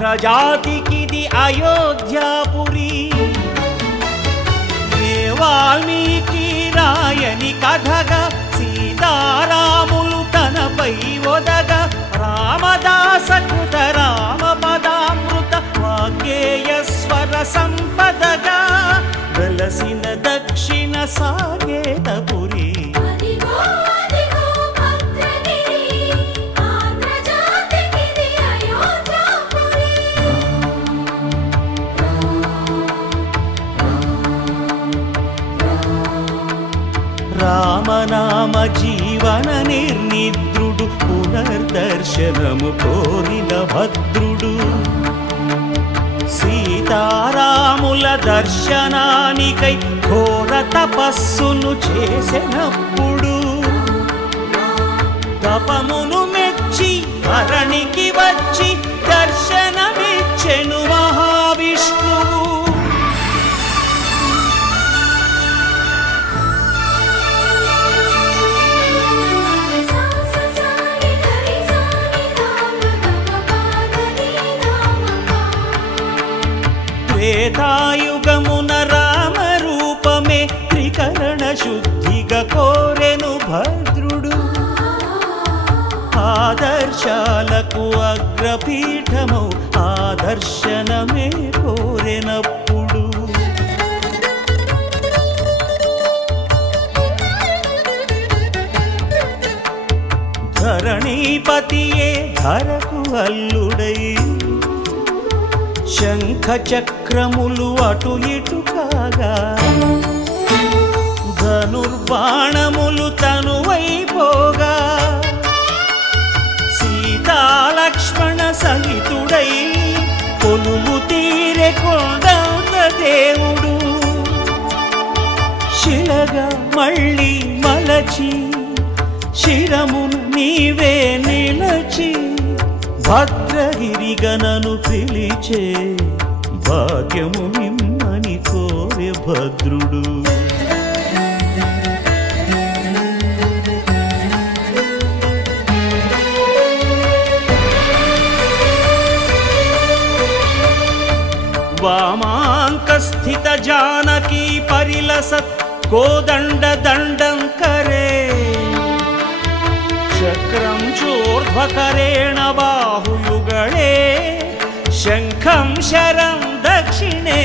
ఆంధ్రజాతికిది అయోధ్యాపురి. ఏ వాల్మీకి రాయని కథగా సీతారాములు తనపై ఒదగ రామదాస కృత రామ పదామృత వాగ్గేయ స్వర సంపదగా వెలసిన దక్షిణ సాకేతపురి. రామనామ జీవన నిర్నిద్రుడు పునర్దర్శనము కోరిన భద్రుడు. సీతారాముల దర్శనానికై ఘోర తపస్సును చేసినప్పుడు తపమును మెచ్చి ధరణికి వచ్చి దర్శనమిచ్చెను మహావిష్ణువు. త్రేతాయుగమున రామ రూపమే త్రికరణ శుద్ధిగా కోరెను భద్రుడు. ఆదర్శాలకు అగ్రపీఠమౌ ఆదర్శనమే కోరెనప్పుడు ధరణీపతియే ధరకు అల్లుడై శంఖ చక్రములు అటు ఇటు కాగా ధనుర్బాణములు తనువైపోగా సీతాలక్ష్మణ సహితుడై కొలువు తీరె కొండంత దేవుడు. శిలగా మళ్ళీ మలచి శిరమును నీవే నిలచి భద్రగిరిగనను పిలిచే భాగ్యము నిమ్మని కోరె భద్రుడు. వామాంకస్థిత జానకీ పరిలసత్ కోదండ దండం కరే చక్రం చోర్ధ్వకరేణ బాహుయుగళే శంఖం శరం దక్షిణే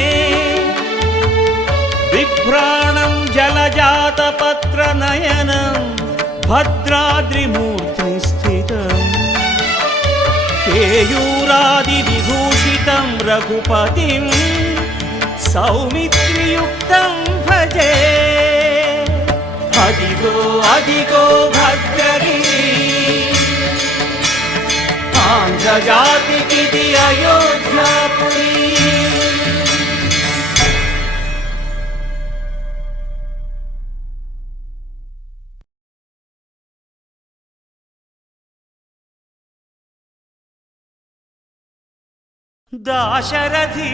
బిభ్రాణం జలజాతపత్ర నయనం భద్రాద్రిమూర్తి స్థితం కేయూరాది విభూషితం రఘుపతిం సౌమిత్రియుక్తం భజే. అదిగో అదిగో భద్రగిరి ఆంధ్రజాతికిది అయోధ్యాపురి. దాశరథి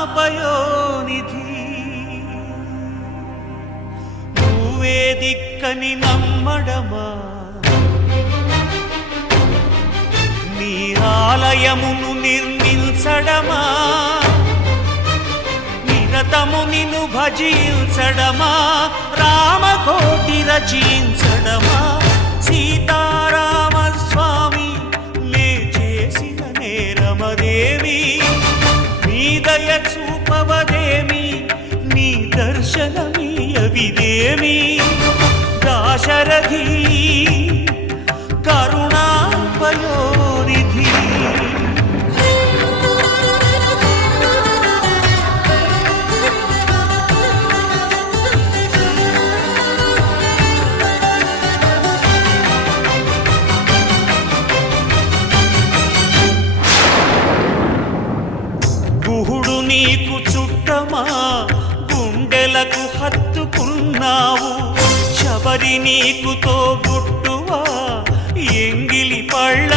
కరుణాపయోనిధి నువ్వే దిక్కని నమ్మడమా నీ ఆలయమును నిర్మించడమా నిరతము నిన్ను భజించడమా రామకోటి రచించడమా సీతారామ స్వామి నే చేసిన నేరమదేవి నీ దయ చూపవదేమి నీ దర్శనమీయవిదేమి దాశరథి కరుణాపయోనిధి. గుహుడు నీకు చుట్టమా గుండెలకు హత్తుకున్నావు శబరి నీకు తోబుట్టువా ఎంగిలి పళ్ళ